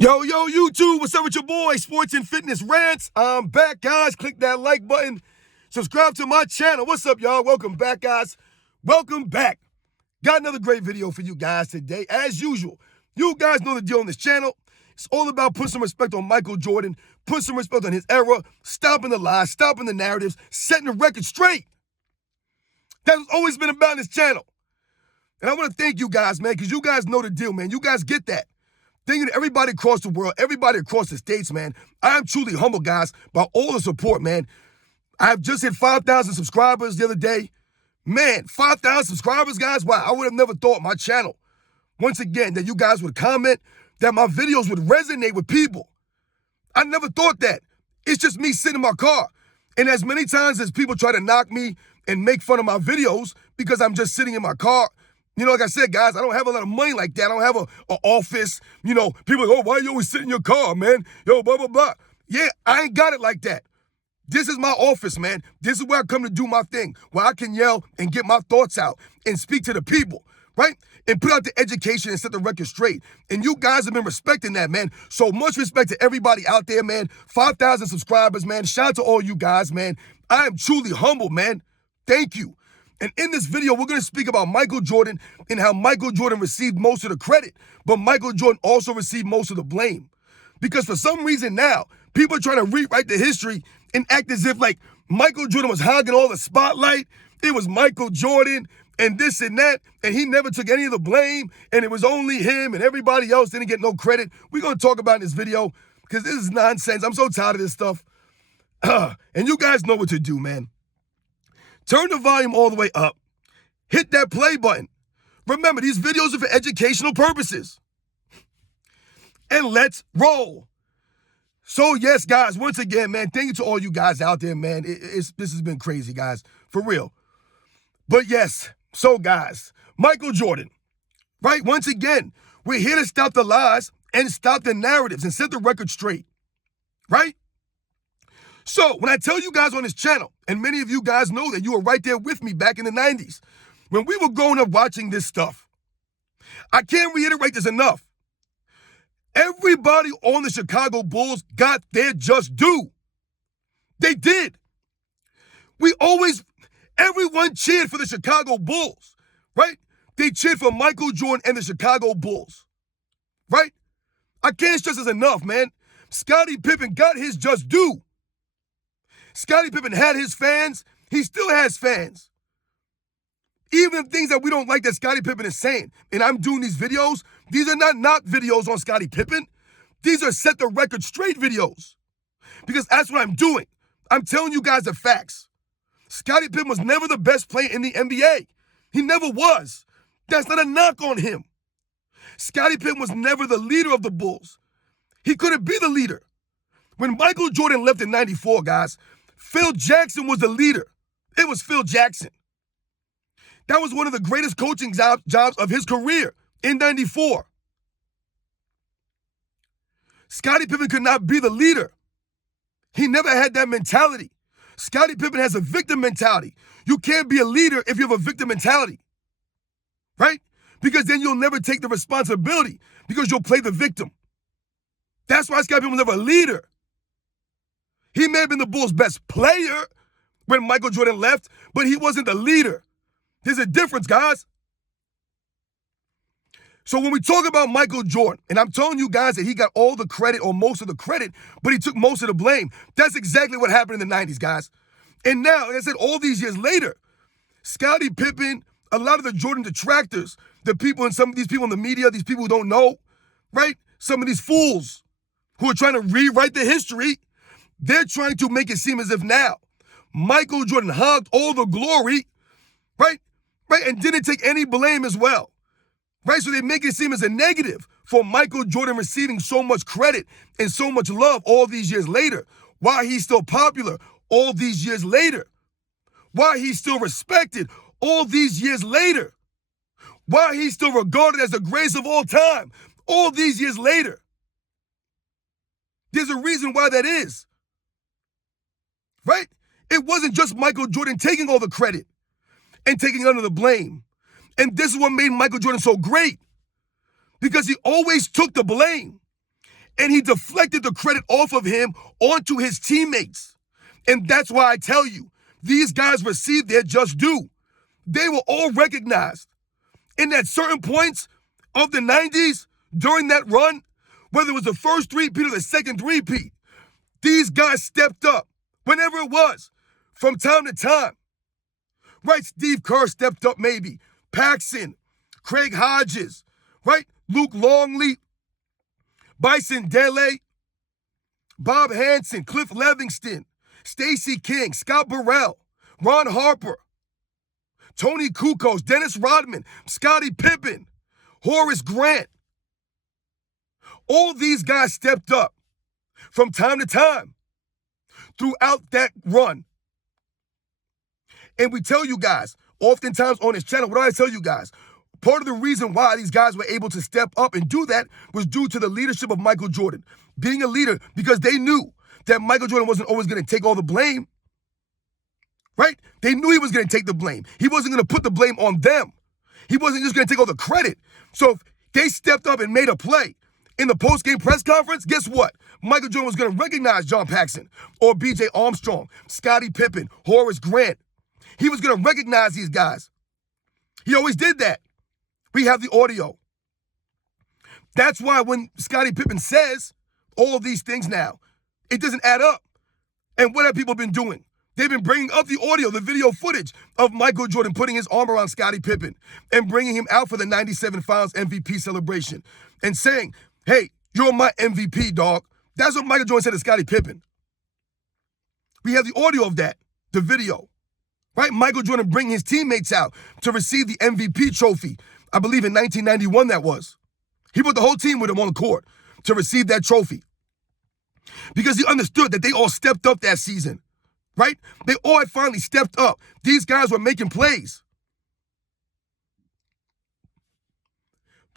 Yo, YouTube, what's up with your boy, Sports and Fitness Rants? I'm back, guys. Click that like button. Subscribe to my channel. What's up, y'all? Welcome back, guys. Welcome back. Got another great video for you guys today. As usual, you guys know the deal on this channel. It's all about putting some respect on Michael Jordan, putting some respect on his era, stopping the lies, stopping the narratives, setting the record straight. That's always been about this channel. And I want to thank you guys, man, because you guys know the deal, man. You guys get that. Thank you to everybody across the world, everybody across the states, man. I am truly humbled, guys, by all the support, man. I've just hit 5,000 subscribers the other day. Man, 5,000 subscribers, guys. Wow, I would have never thought my channel, once again, that you guys would comment, that my videos would resonate with people. I never thought that. It's just me sitting in my car. And as many times as people try to knock me and make fun of my videos because I'm just sitting in my car, you know, like I said, guys, I don't have a lot of money like that. I don't have an office. You know, people are like, oh, why you always sit in your car, man? Yo, blah, blah, blah. Yeah, I ain't got it like that. This is my office, man. This is where I come to do my thing, where I can yell and get my thoughts out and speak to the people, right? And put out the education and set the record straight. And you guys have been respecting that, man. So much respect to everybody out there, man. 5,000 subscribers, man. Shout out to all you guys, man. I am truly humbled, man. Thank you. And in this video, we're going to speak about Michael Jordan and how Michael Jordan received most of the credit, but Michael Jordan also received most of the blame. Because for some reason now, people are trying to rewrite the history and act as if like Michael Jordan was hogging all the spotlight. It was Michael Jordan and this and that, and he never took any of the blame, and it was only him and everybody else didn't get no credit. We're going to talk about in this video because this is nonsense. I'm so tired of this stuff. And you guys know what to do, man. Turn the volume all the way up. Hit that play button. Remember, these videos are for educational purposes. And let's roll. So, yes, guys, once again, man, thank you to all you guys out there, man. This has been crazy, guys, for real. But, yes, so, guys, Michael Jordan, right? Once again, we're here to stop the lies and stop the narratives and set the record straight, right? So, when I tell you guys on this channel, and many of you guys know that you were right there with me back in the 90s, when we were growing up watching this stuff, I can't reiterate this enough. Everybody on the Chicago Bulls got their just due. They did. Everyone cheered for the Chicago Bulls, right? They cheered for Michael Jordan and the Chicago Bulls, right? I can't stress this enough, man. Scottie Pippen got his just due. Scottie Pippen had his fans. He still has fans. Even the things that we don't like that Scottie Pippen is saying, and I'm doing these videos, these are not knock videos on Scottie Pippen. These are set the record straight videos. Because that's what I'm doing. I'm telling you guys the facts. Scottie Pippen was never the best player in the NBA. He never was. That's not a knock on him. Scottie Pippen was never the leader of the Bulls. He couldn't be the leader. When Michael Jordan left in '94, guys, Phil Jackson was the leader. It was Phil Jackson. That was one of the greatest coaching jobs of his career in '94. Scottie Pippen could not be the leader. He never had that mentality. Scottie Pippen has a victim mentality. You can't be a leader if you have a victim mentality, right? Because then you'll never take the responsibility because you'll play the victim. That's why Scottie Pippen was never a leader. He may have been the Bulls' best player when Michael Jordan left, but he wasn't the leader. There's a difference, guys. So when we talk about Michael Jordan, and I'm telling you guys that he got all the credit or most of the credit, but he took most of the blame, that's exactly what happened in the 90s, guys. And now, like I said, all these years later, Scottie Pippen, a lot of the Jordan detractors, the people and some of these people in the media, these people who don't know, right? Some of these fools who are trying to rewrite the history, they're trying to make it seem as if now Michael Jordan hogged all the glory, right? Right, and didn't take any blame as well, right? So they make it seem as a negative for Michael Jordan receiving so much credit and so much love all these years later, why he's still popular all these years later, why he's still respected all these years later, why he's still regarded as the greatest of all time all these years later. There's a reason why that is, right? It wasn't just Michael Jordan taking all the credit and taking none of the blame. And this is what made Michael Jordan so great, because he always took the blame And he deflected the credit off of him onto his teammates. And that's why I tell you, these guys received their just due. They were all recognized. And at certain points of the 90s, during that run, whether it was the first three-peat or the second three-peat, these guys stepped up, whenever it was, from time to time. Right? Steve Kerr stepped up maybe. Paxson, Craig Hodges, right? Luke Longley, Bison Dele, Bob Hansen, Cliff Levingston, Stacey King, Scott Burrell, Ron Harper, Tony Kukoc, Dennis Rodman, Scottie Pippen, Horace Grant. All these guys stepped up from time to time throughout that run. And we tell you guys, oftentimes on this channel, what do I tell you guys? Part of the reason why these guys were able to step up and do that was due to the leadership of Michael Jordan. Being a leader, because they knew that Michael Jordan wasn't always going to take all the blame. Right? They knew he was going to take the blame. He wasn't going to put the blame on them. He wasn't just going to take all the credit. So if they stepped up and made a play in the post-game press conference, guess what? Michael Jordan was going to recognize John Paxson or B.J. Armstrong, Scottie Pippen, Horace Grant. He was going to recognize these guys. He always did that. We have the audio. That's why when Scottie Pippen says all of these things now, it doesn't add up. And what have people been doing? They've been bringing up the audio, the video footage of Michael Jordan putting his arm around Scottie Pippen and bringing him out for the 97 Finals MVP celebration and saying, hey, you're my MVP, dog. That's what Michael Jordan said to Scottie Pippen. We have the audio of that, the video. Right? Michael Jordan bringing his teammates out to receive the MVP trophy. I believe in 1991 that was. He put the whole team with him on the court to receive that trophy. Because he understood that they all stepped up that season. Right? They all had finally stepped up. These guys were making plays.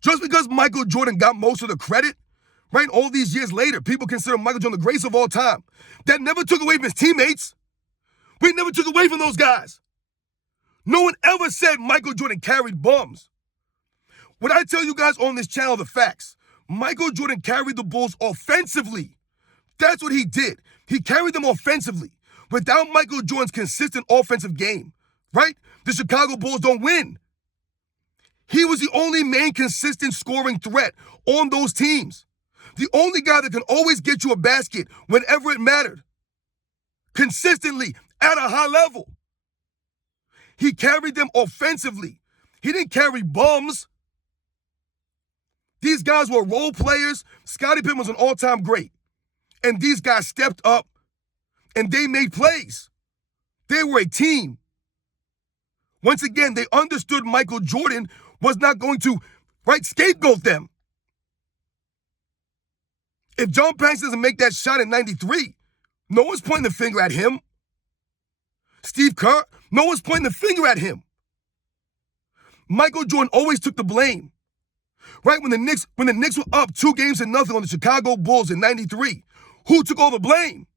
Just because Michael Jordan got most of the credit, right, all these years later, people consider Michael Jordan the greatest of all time. That never took away from his teammates. We never took away from those guys. No one ever said Michael Jordan carried bums. When I tell you guys on this channel the facts, Michael Jordan carried the Bulls offensively. That's what he did. He carried them offensively. Without Michael Jordan's consistent offensive game, right, the Chicago Bulls don't win. He was the only main consistent scoring threat on those teams. The only guy that can always get you a basket whenever it mattered. Consistently, at a high level. He carried them offensively. He didn't carry bums. These guys were role players. Scottie Pippen was an all-time great. And these guys stepped up and they made plays. They were a team. Once again, they understood Michael Jordan was not going to, right, scapegoat them. If John Paxson doesn't make that shot in 93, no one's pointing the finger at him. Steve Kerr, no one's pointing the finger at him. Michael Jordan always took the blame. Right, when the Knicks were up 2-0 on the Chicago Bulls in 93, who took all the blame?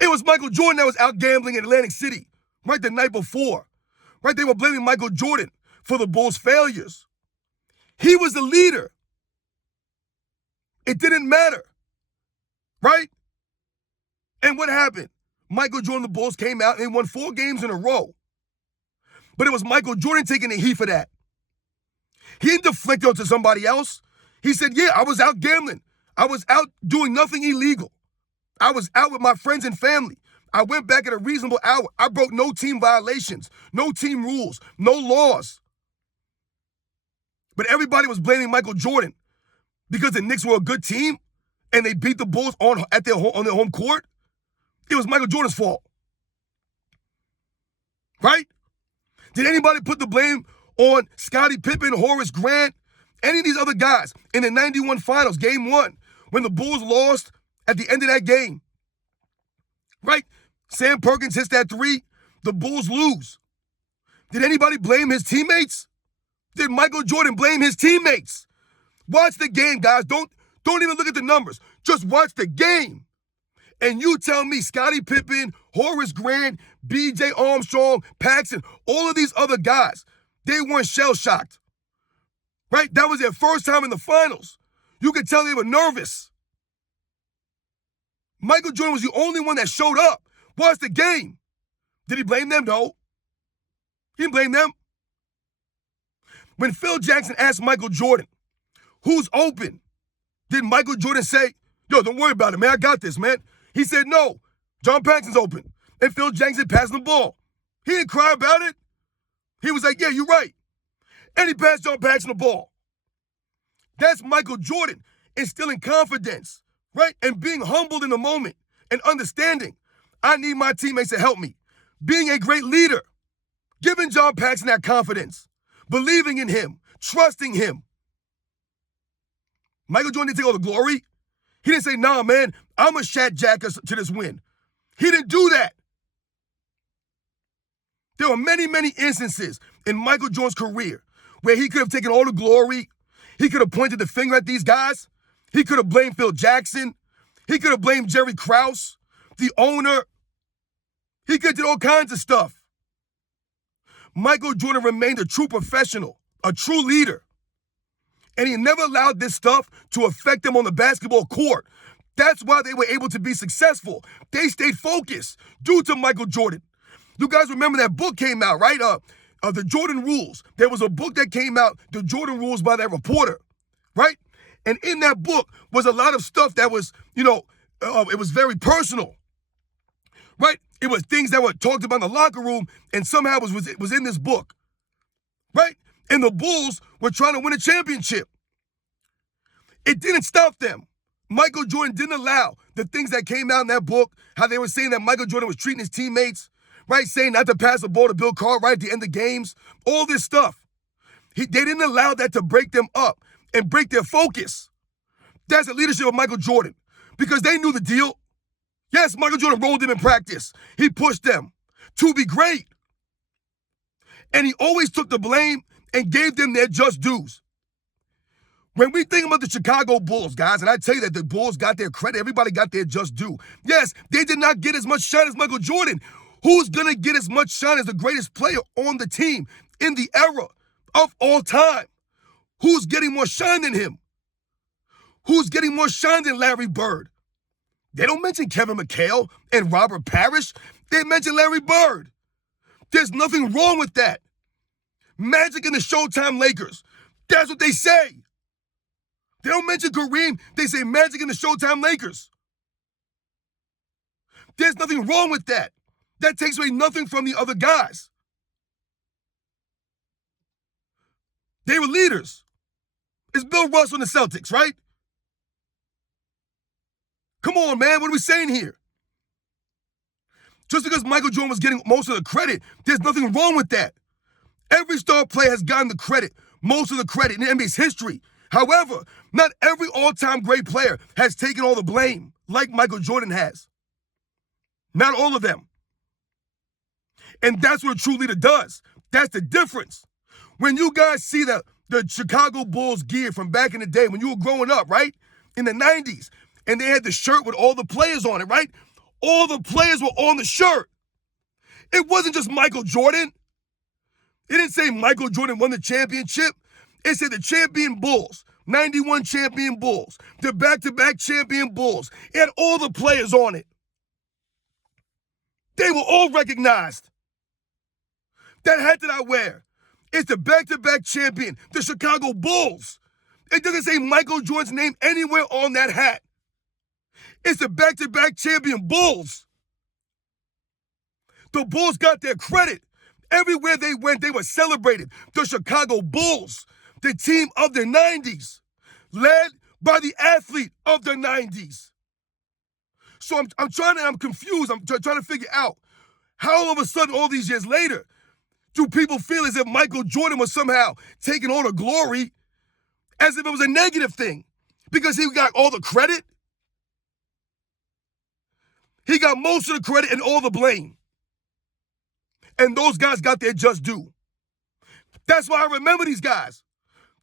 It was Michael Jordan that was out gambling in Atlantic City, right, the night before. Right, they were blaming Michael Jordan for the Bulls' failures. He was the leader. It didn't matter. Right? And what happened? Michael Jordan, the Bulls came out and they won 4 games in a row. But it was Michael Jordan taking the heat for that. He didn't deflect it onto somebody else. He said, yeah, I was out gambling. I was out doing nothing illegal. I was out with my friends and family. I went back at a reasonable hour. I broke no team violations, no team rules, no laws. But everybody was blaming Michael Jordan because the Knicks were a good team and they beat the Bulls on their home court. It was Michael Jordan's fault. Right? Did anybody put the blame on Scottie Pippen, Horace Grant, any of these other guys in the 91 Finals, Game 1, when the Bulls lost at the end of that game? Right? Sam Perkins hits that 3, the Bulls lose. Did anybody blame his teammates? Did Michael Jordan blame his teammates? Watch the game, guys. Don't even look at the numbers. Just watch the game. And you tell me Scottie Pippen, Horace Grant, B.J. Armstrong, Paxson, all of these other guys, they weren't shell-shocked. Right? That was their first time in the finals. You could tell they were nervous. Michael Jordan was the only one that showed up, watched the game. Did he blame them? No. He didn't blame them. When Phil Jackson asked Michael Jordan, who's open? Did Michael Jordan say, yo, don't worry about it, man. I got this, man. He said, no, John Paxson's open. And Phil Jackson passed the ball. He didn't cry about it. He was like, yeah, you're right. And he passed John Paxson the ball. That's Michael Jordan instilling confidence, right? And being humbled in the moment and understanding, I need my teammates to help me. Being a great leader, giving John Paxson that confidence, believing in him, trusting him. Michael Jordan didn't take all the glory. He didn't say, nah, man, I'm a Shaq Jack to this win. He didn't do that. There were many, many instances in Michael Jordan's career where he could have taken all the glory. He could have pointed the finger at these guys. He could have blamed Phil Jackson. He could have blamed Jerry Krause, the owner. He could have did all kinds of stuff. Michael Jordan remained a true professional, a true leader. And he never allowed this stuff to affect them on the basketball court. That's why they were able to be successful. They stayed focused due to Michael Jordan. You guys remember that book came out, right? The Jordan Rules. There was a book that came out, The Jordan Rules, by that reporter, right? And in that book was a lot of stuff that was, it was very personal, right? It was things that were talked about in the locker room and somehow it was in this book, right? And the Bulls were trying to win a championship. It didn't stop them. Michael Jordan didn't allow the things that came out in that book, how they were saying that Michael Jordan was treating his teammates, right? Saying not to pass the ball to Bill Cartwright at the end of games, all this stuff. They didn't allow that to break them up and break their focus. That's the leadership of Michael Jordan because they knew the deal. Yes, Michael Jordan rolled them in practice. He pushed them to be great. And he always took the blame and gave them their just dues. When we think about the Chicago Bulls, guys, and I tell you that the Bulls got their credit, everybody got their just due. Yes, they did not get as much shine as Michael Jordan. Who's going to get as much shine as the greatest player on the team in the era of all time? Who's getting more shine than him? Who's getting more shine than Larry Bird? They don't mention Kevin McHale and Robert Parrish. They mention Larry Bird. There's nothing wrong with that. Magic and the Showtime Lakers. That's what they say. They don't mention Kareem. They say Magic and the Showtime Lakers. There's nothing wrong with that. That takes away nothing from the other guys. They were leaders. It's Bill Russell and the Celtics, right? Come on, man. What are we saying here? Just because Michael Jordan was getting most of the credit, there's nothing wrong with that. Every star player has gotten the credit, most of the credit in NBA's history. However, not every all-time great player has taken all the blame like Michael Jordan has. Not all of them. And that's what a true leader does. That's the difference. When you guys see the Chicago Bulls gear from back in the day, when you were growing up, right? In the 90s, and they had the shirt with all the players on it, right? All the players were on the shirt. It wasn't just Michael Jordan. It didn't say Michael Jordan won the championship. It said the champion Bulls, 91 champion Bulls, the back-to-back champion Bulls. It had all the players on it. They were all recognized. That hat that I wear, it's the back-to-back champion, the Chicago Bulls. It doesn't say Michael Jordan's name anywhere on that hat. It's the back-to-back champion Bulls. The Bulls got their credit. Everywhere they went, they were celebrated. The Chicago Bulls, the team of the 90s, led by the athlete of the 90s. So I'm confused. I'm trying to figure out how all of a sudden, all these years later, do people feel as if Michael Jordan was somehow taking all the glory as if it was a negative thing because he got all the credit? He got most of the credit and all the blame. And those guys got their just due. That's why I remember these guys.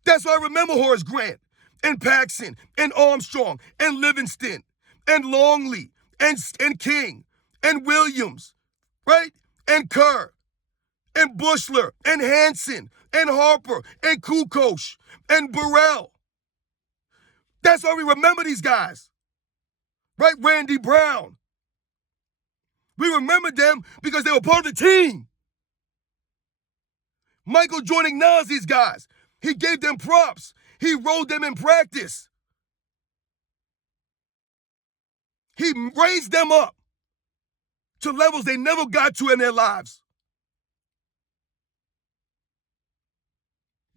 That's why I remember Horace Grant and Paxson and Armstrong and Livingston and Longley and King and Williams, right? And Kerr and Bushler and Hanson and Harper and Kukoc and Burrell. That's why we remember these guys. right? Randy Brown. We remember them because they were part of the team. Michael Jordan acknowledged these guys. He gave them props. He rode them in practice. He raised them up to levels they never got to in their lives.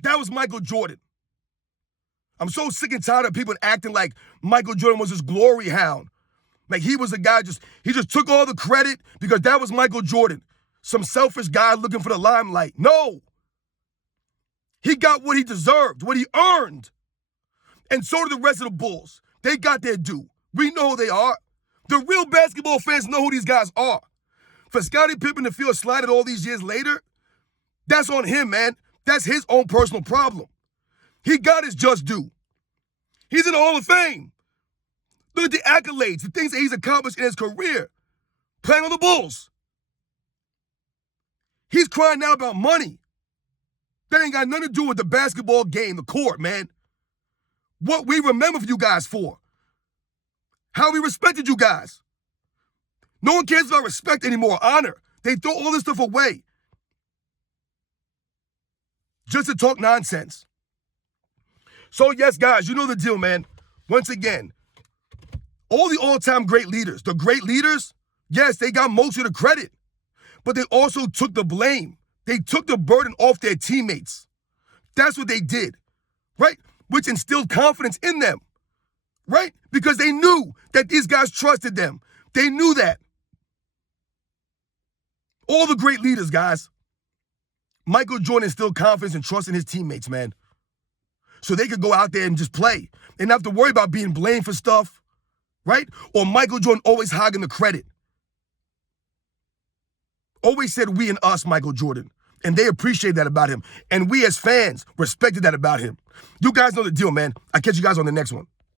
That was Michael Jordan. I'm so sick and tired of people acting like Michael Jordan was this glory hound. Like he was a guy he just took all the credit because that was Michael Jordan. Some selfish guy looking for the limelight. No. He got what he deserved, what he earned. And so did the rest of the Bulls. They got their due. We know who they are. The real basketball fans know who these guys are. For Scottie Pippen to feel slighted all these years later, that's on him, man. That's his own personal problem. He got his just due. He's in the Hall of Fame. Look at the accolades, the things that he's accomplished in his career, playing on the Bulls. He's crying now about money. That ain't got nothing to do with the basketball game, the court, man. What we remember you guys for. How we respected you guys. No one cares about respect anymore, honor. They throw all this stuff away just to talk nonsense. So yes, guys, you know the deal, man. Once again, all the all-time great leaders, the great leaders, yes, they got most of the credit, but they also took the blame. They took the burden off their teammates. That's what they did, right? Which instilled confidence in them, right? Because they knew that these guys trusted them. They knew that. All the great leaders, guys. Michael Jordan instilled confidence and trust in his teammates, man. So they could go out there and just play and not have to worry about being blamed for stuff, right? Or Michael Jordan always hogging the credit. Always said we and us, Michael Jordan. And they appreciate that about him. And we as fans respected that about him. You guys know the deal, man. I'll catch you guys on the next one.